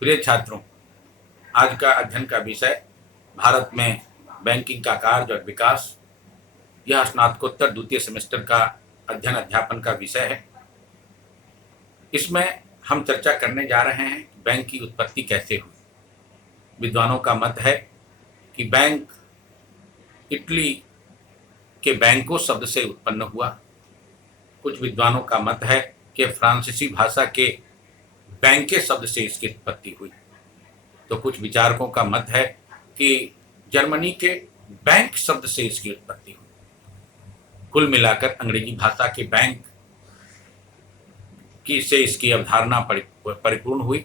प्रिय छात्रों, आज का अध्ययन का विषय भारत में बैंकिंग का कार्य और विकास। यह स्नातकोत्तर द्वितीय सेमेस्टर का अध्ययन अध्यापन का विषय है। इसमें हम चर्चा करने जा रहे हैं कि बैंक की उत्पत्ति कैसे हुई। विद्वानों का मत है कि बैंक इटली के बैंको शब्द से उत्पन्न हुआ। कुछ विद्वानों का मत है कि फ्रांसीसी भाषा के बैंके शब्द से इसकी उत्पत्ति हुई। तो कुछ विचारकों का मत है कि जर्मनी के बैंक शब्द से इसकी उत्पत्ति हुई। कुल मिलाकर अंग्रेजी भाषा के बैंक की से इसकी अवधारणा परिपूर्ण हुई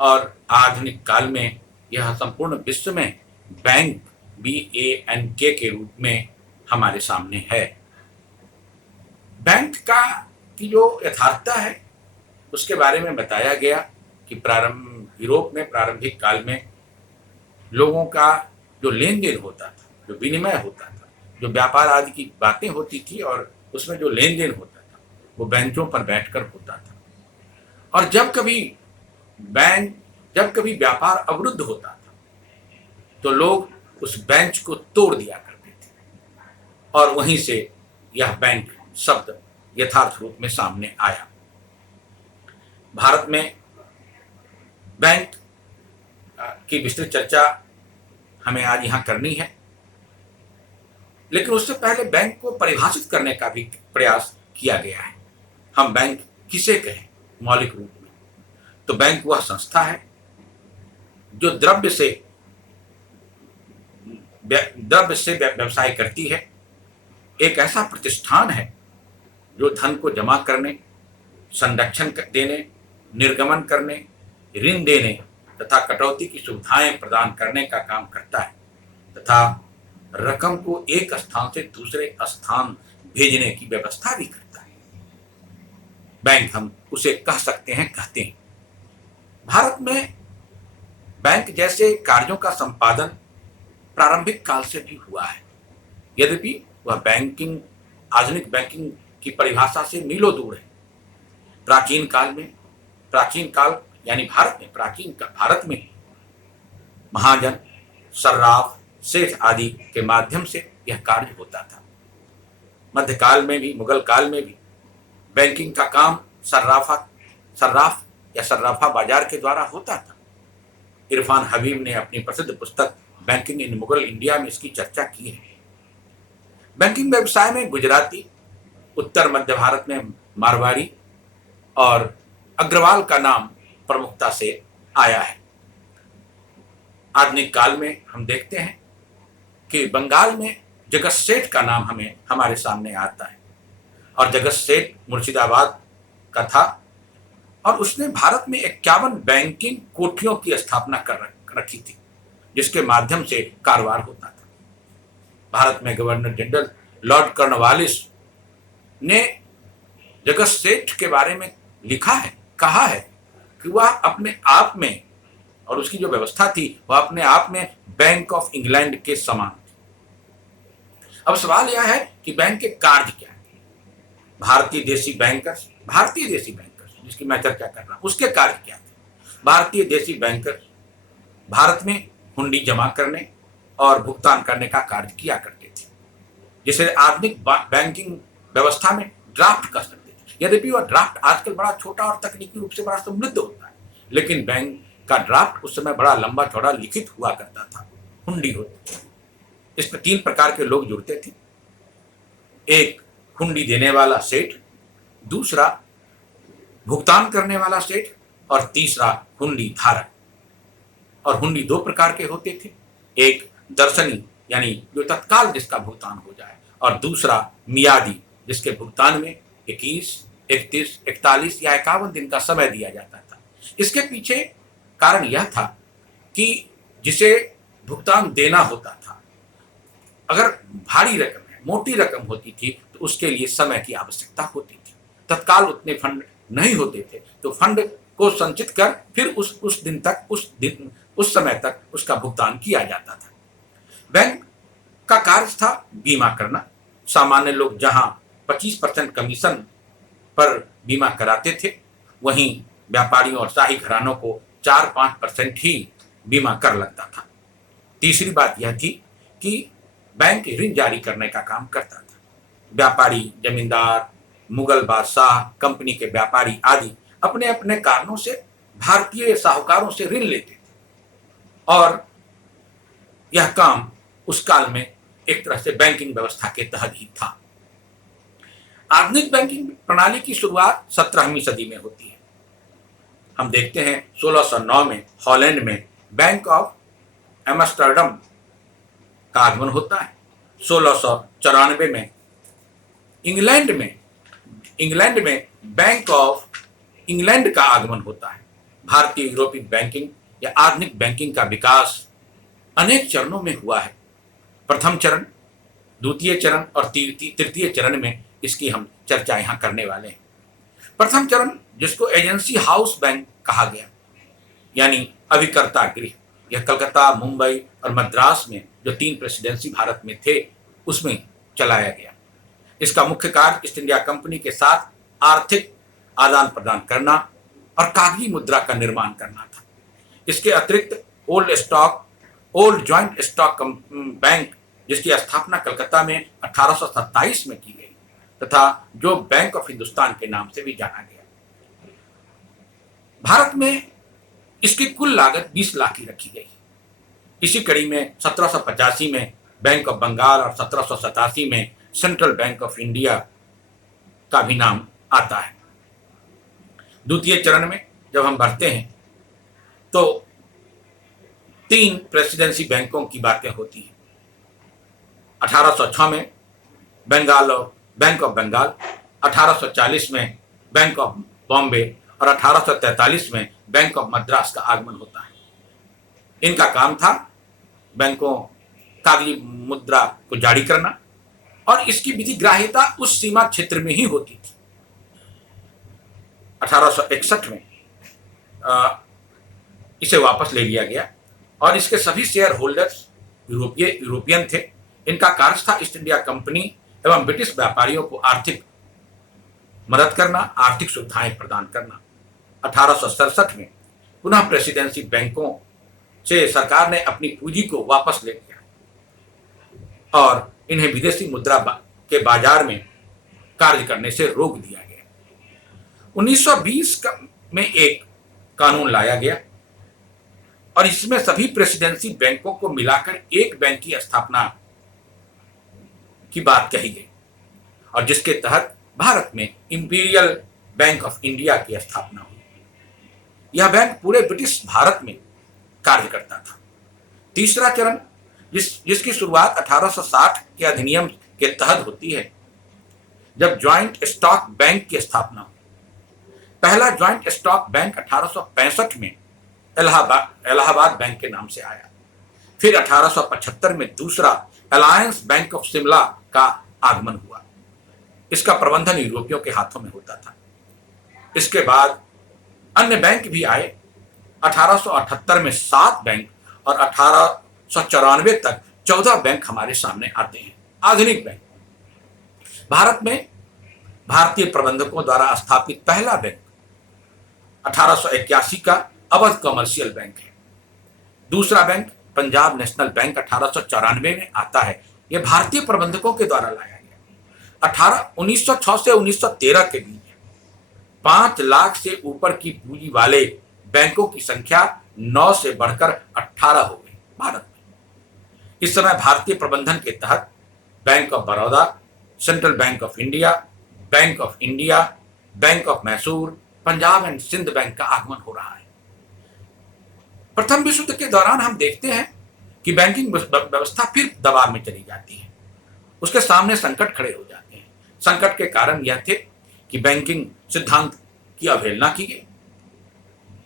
और आधुनिक काल में यह संपूर्ण विश्व में बैंक BANK के रूप में हमारे सामने है। बैंक का की जो यथार्थता है उसके बारे में बताया गया कि यूरोप में प्रारंभिक काल में लोगों का जो लेन देन होता था, जो विनिमय होता था, जो व्यापार आदि की बातें होती थी और उसमें जो लेन देन होता था वो बेंचों पर बैठकर होता था। और जब कभी व्यापार अवरुद्ध होता था तो लोग उस बेंच को तोड़ दिया करते थे और वहीं से यह बैंक शब्द यथार्थ रूप में सामने आया। भारत में बैंक की विस्तृत चर्चा हमें आज यहाँ करनी है, लेकिन उससे पहले बैंक को परिभाषित करने का भी प्रयास किया गया है। हम बैंक किसे कहें मौलिक रूप में? तो बैंक वह संस्था है जो द्रव्य से व्यवसाय करती है। एक ऐसा प्रतिष्ठान है जो धन को जमा करने, संरक्षण देने, निर्गमन करने, ऋण देने तथा कटौती की सुविधाएं प्रदान करने का काम करता है तथा रकम को एक स्थान से दूसरे स्थान भेजने की व्यवस्था भी करता है। बैंक हम उसे कहते हैं। भारत में बैंक जैसे कार्यों का संपादन प्रारंभिक काल से भी हुआ है, यद्यपि वह आधुनिक बैंकिंग की परिभाषा से मीलों दूर है। प्राचीन काल यानी भारत में महाजन, सर्राफ, सेठ आदि के माध्यम से यह कार्य होता था। मध्यकाल में भी, मुगल काल में भी बैंकिंग का काम सर्राफ या सर्राफा बाजार के द्वारा होता था। इरफान हबीब ने अपनी प्रसिद्ध पुस्तक बैंकिंग इन मुगल इंडिया में इसकी चर्चा की है। बैंकिंग व्यवसाय में गुजराती, उत्तर मध्य भारत में मारवाड़ी और अग्रवाल का नाम प्रमुखता से आया है। आधुनिक काल में हम देखते हैं कि बंगाल में जगत सेठ का नाम हमारे सामने आता है और जगत सेठ मुर्शिदाबाद का था और उसने भारत में 51 बैंकिंग कोठियों की स्थापना कर रखी थी जिसके माध्यम से कारोबार होता था। भारत में गवर्नर जनरल लॉर्ड कॉर्नवालिस ने जगत सेठ के बारे में कहा है कि वह अपने आप में, और उसकी जो व्यवस्था थी वह अपने आप में बैंक ऑफ इंग्लैंड के समान थी। अब सवाल यह है कि बैंक के कार्य क्या है। भारतीय देसी बैंकर्स जिसकी मैं चर्चा कर रहा हूं, उसके कार्य क्या थे। भारतीय देसी बैंकर्स भारत में हुंडी जमा करने और भुगतान करने का कार्य किया करते थे, जिसे आधुनिक बैंकिंग व्यवस्था में ड्राफ्ट कर सकते थे। यद्यपि वह ड्राफ्ट आजकल बड़ा छोटा और तकनीकी रूप से बड़ा समृद्ध होता है, लेकिन बैंक का ड्राफ्ट उस समय बड़ा लंबा चौड़ा लिखित हुआ करता था, हुंडी होती थी। इसमें 3 प्रकार के लोग जुड़ते थे। एक हुंडी देने वाला सेठ, दूसरा भुगतान करने वाला सेठ और तीसरा हुंडी धारक। और हुंडी 2 प्रकार के होते थे, एक दर्शनी यानी जो तत्काल जिसका भुगतान हो जाए, और दूसरा मियादी जिसके भुगतान में 21, 31, 41 या 51 दिन का समय दिया जाता था। इसके पीछे कारण यह था कि जिसे भुगतान देना होता था, अगर भारी रकम है, मोटी रकम होती थी तो उसके लिए समय की आवश्यकता होती थी। तत्काल उतने फंड नहीं होते थे तो फंड को संचित कर फिर उस समय तक उसका भुगतान किया जाता था। बैंक का कार्य था बीमा करना। सामान्य लोग जहां 25% कमीशन पर बीमा कराते थे, वहीं व्यापारियों और शाही घरानों को 4-5% ही बीमा कर लगता था। तीसरी बात यह थी कि बैंक ऋण जारी करने का काम करता था। व्यापारी, जमींदार, मुगल बादशाह, कंपनी के व्यापारी आदि अपने अपने कारणों से भारतीय साहूकारों से ऋण लेते थे और यह काम उस काल में एक तरह से बैंकिंग व्यवस्था के तहत ही था। आधुनिक बैंकिंग प्रणाली की शुरुआत 17वीं सदी में होती है। हम देखते हैं 1609 में हॉलैंड में बैंक ऑफ एम्स्टर्डम का आगमन होता है। 1694 में इंग्लैंड में बैंक ऑफ इंग्लैंड का आगमन होता है। भारतीय यूरोपीय बैंकिंग या आधुनिक बैंकिंग का विकास अनेक चरणों में हुआ है। प्रथम चरण, द्वितीय चरण और तृतीय चरण में इसकी हम चर्चा यहाँ करने वाले हैं। प्रथम चरण, जिसको एजेंसी हाउस बैंक कहा गया, यानी अभिकर्ता गृह, यह कलकत्ता, मुंबई और मद्रास में जो 3 प्रेसिडेंसी भारत में थे उसमें चलाया गया। इसका मुख्य कार्य ईस्ट इंडिया कंपनी के साथ आर्थिक आदान प्रदान करना और कागजी मुद्रा का निर्माण करना था। इसके अतिरिक्त ओल्ड ज्वाइंट स्टॉक बैंक, जिसकी स्थापना कलकत्ता में 1827 में की गई तथा जो बैंक ऑफ हिंदुस्तान के नाम से भी जाना गया। भारत में इसकी कुल लागत 20 लाख की रखी गई। इसी कड़ी में 1785 में बैंक ऑफ बंगाल और 1787 में सेंट्रल बैंक ऑफ इंडिया का भी नाम आता है। द्वितीय चरण में जब हम बढ़ते हैं तो 3 प्रेसिडेंसी बैंकों की बातें होती हैं। 1806 में बैंक ऑफ बंगाल, 1840 में बैंक ऑफ बॉम्बे और 1843 में बैंक ऑफ मद्रास का आगमन होता है। इनका काम था बैंकों कागजी मुद्रा को जारी करना और इसकी विधिग्राह्यता उस सीमा क्षेत्र में ही होती थी। 1861 में इसे वापस ले लिया गया और इसके सभी शेयर होल्डर्स यूरोपियन थे। इनका कार्य था ईस्ट इंडिया कंपनी एवं ब्रिटिश व्यापारियों को आर्थिक मदद करना, आर्थिक सुविधाएं प्रदान करना। 1867 में पुनः प्रेसिडेंसी बैंकों से सरकार ने अपनी पूंजी को वापस ले लिया और इन्हें विदेशी मुद्रा के बाजार में कार्य करने से रोक दिया गया। 1920 में एक कानून लाया गया और इसमें सभी प्रेसिडेंसी बैंकों को मिलाकर एक बैंक की स्थापना की बात कही गई और जिसके तहत भारत में इंपीरियल बैंक ऑफ इंडिया की स्थापना हुई। यह बैंक पूरे ब्रिटिश भारत में कार्य करता था। तीसरा चरण, जिसकी शुरुआत 1860 के अधिनियम के तहत होती है, जब ज्वाइंट स्टॉक बैंक की स्थापना हुई। पहला ज्वाइंट स्टॉक बैंक 1865 में इलाहाबाद बैंक के नाम से आया। फिर 1875 में दूसरा अलायंस बैंक ऑफ शिमला का आगमन हुआ। इसका प्रबंधन यूरोपियों के हाथों में होता था। इसके बाद अन्य बैंक भी आए। 1878 में 7 बैंक और 1894 तक 14 बैंक हमारे सामने आते हैं। आधुनिक बैंक भारत में भारतीय प्रबंधकों द्वारा स्थापित पहला बैंक 1881 का अवध कमर्शियल बैंक है। दूसरा बैंक पंजाब नेशनल बैंक 1894 में आता है। यह भारतीय प्रबंधकों के द्वारा लाया गया। 1906 से 1913 के बीच 5 लाख से ऊपर की पूंजी वाले बैंकों की संख्या 9 से बढ़कर 18 हो गई भारत में। इस समय भारतीय प्रबंधन के तहत bank of Baroda, central bank of India, bank of India, bank of Mysore, Punjab and Sind bank का आगमन हो रहा है। प्रथम विश्व युद्ध के दौरान हम देखते हैं कि बैंकिंग व्यवस्था फिर दबाव में चली जाती है। उसके सामने संकट खड़े हो जाते हैं। संकट के कारण यह थे कि बैंकिंग सिद्धांत की अवहेलना की गई,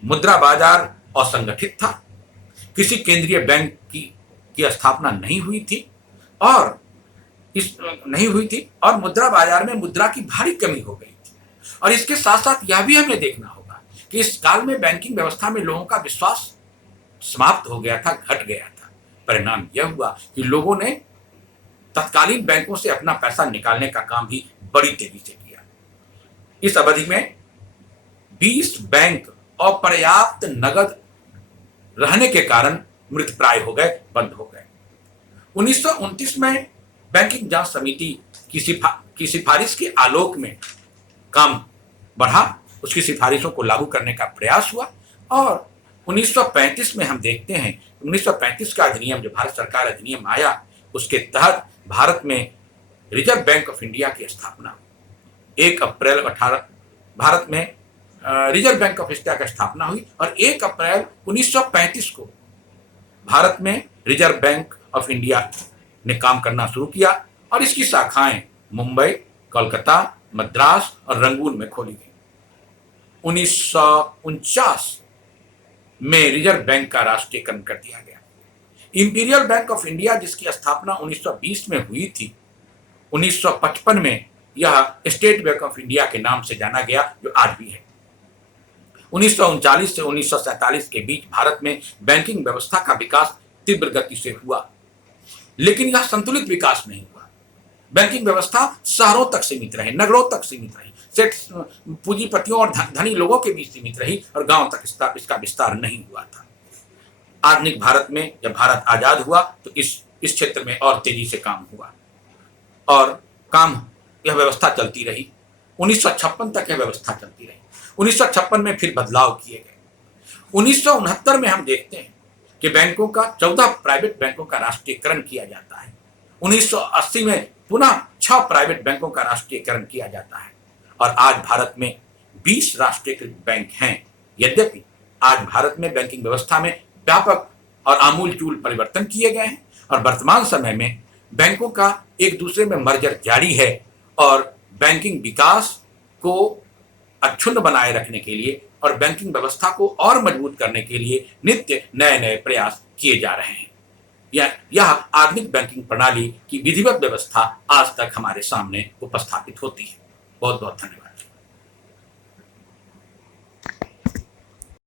मुद्रा बाजार असंगठित था, किसी केंद्रीय बैंक की स्थापना नहीं हुई थी और मुद्रा बाजार में मुद्रा की भारी कमी हो गई थी। और इसके साथ साथ यह भी हमें देखना होगा कि इस काल में बैंकिंग व्यवस्था में लोगों का विश्वास समाप्त हो गया था, घट गया था। परिणाम यह हुआ कि लोगों ने तत्कालीन बैंकों से अपना पैसा निकालने का काम भी बड़ी तेजी से किया। इस अवधि में 20 बैंक अपर्याप्त नगद रहने के कारण मृतप्राय हो गए, बंद हो गए। 1929 में बैंकिंग जांच समिति की सिफारिश के आलोक में काम बढ़ा, उसकी सिफारिशों को लागू करने का प्रयास हुआ और 1935 में हम देखते हैं 1935 का अधिनियम, जो भारत सरकार अधिनियम आया, उसके तहत भारत में रिजर्व बैंक ऑफ इंडिया की स्थापना हुई। 1 अप्रैल 18 भारत में रिजर्व बैंक ऑफ इंडिया की स्थापना हुई और 1 अप्रैल 1935 को भारत में रिजर्व बैंक ऑफ इंडिया ने काम करना शुरू किया और इसकी शाखाएं मुंबई, कोलकाता, मद्रास और रंगून में खोली गई। 1949 में रिजर्व बैंक का राष्ट्रीयकरण कर दिया गया। इंपीरियल बैंक ऑफ इंडिया, जिसकी स्थापना 1920 में हुई थी, 1955 में यह स्टेट बैंक ऑफ इंडिया के नाम से जाना गया, जो आज भी है। 1939 से 1947 के बीच भारत में बैंकिंग व्यवस्था का विकास तीव्र गति से हुआ, लेकिन यह संतुलित विकास नहीं हुआ। बैंकिंग व्यवस्था शहरों तक सीमित रही, नगरों तक सीमित रही, सेठ पूंजीपतियों और धनी लोगों के बीच सीमित रही और गांव तक इसका विस्तार नहीं हुआ था। आधुनिक भारत में जब भारत आजाद हुआ तो इस क्षेत्र में और तेजी से काम हुआ और यह व्यवस्था चलती रही। 1956 तक यह व्यवस्था चलती रही। 1956 में फिर बदलाव किए गए। 1969 में हम देखते हैं कि बैंकों का 14 प्राइवेट बैंकों का राष्ट्रीयकरण किया जाता है। 1980 में पुनः 6 प्राइवेट बैंकों का राष्ट्रीयकरण किया जाता है और आज भारत में 20 राष्ट्रीयकृत बैंक हैं। यद्यपि आज भारत में बैंकिंग व्यवस्था में व्यापक और आमूलचूल परिवर्तन किए गए हैं और वर्तमान समय में बैंकों का एक दूसरे में मर्जर जारी है और बैंकिंग विकास को अक्षुण्ण बनाए रखने के लिए और बैंकिंग व्यवस्था को और मजबूत करने के लिए नित्य नए नए प्रयास किए जा रहे हैं। यह आधुनिक बैंकिंग प्रणाली की विधिवत व्यवस्था आज तक हमारे सामने उपस्थापित होती है। बहुत बहुत धन्यवाद।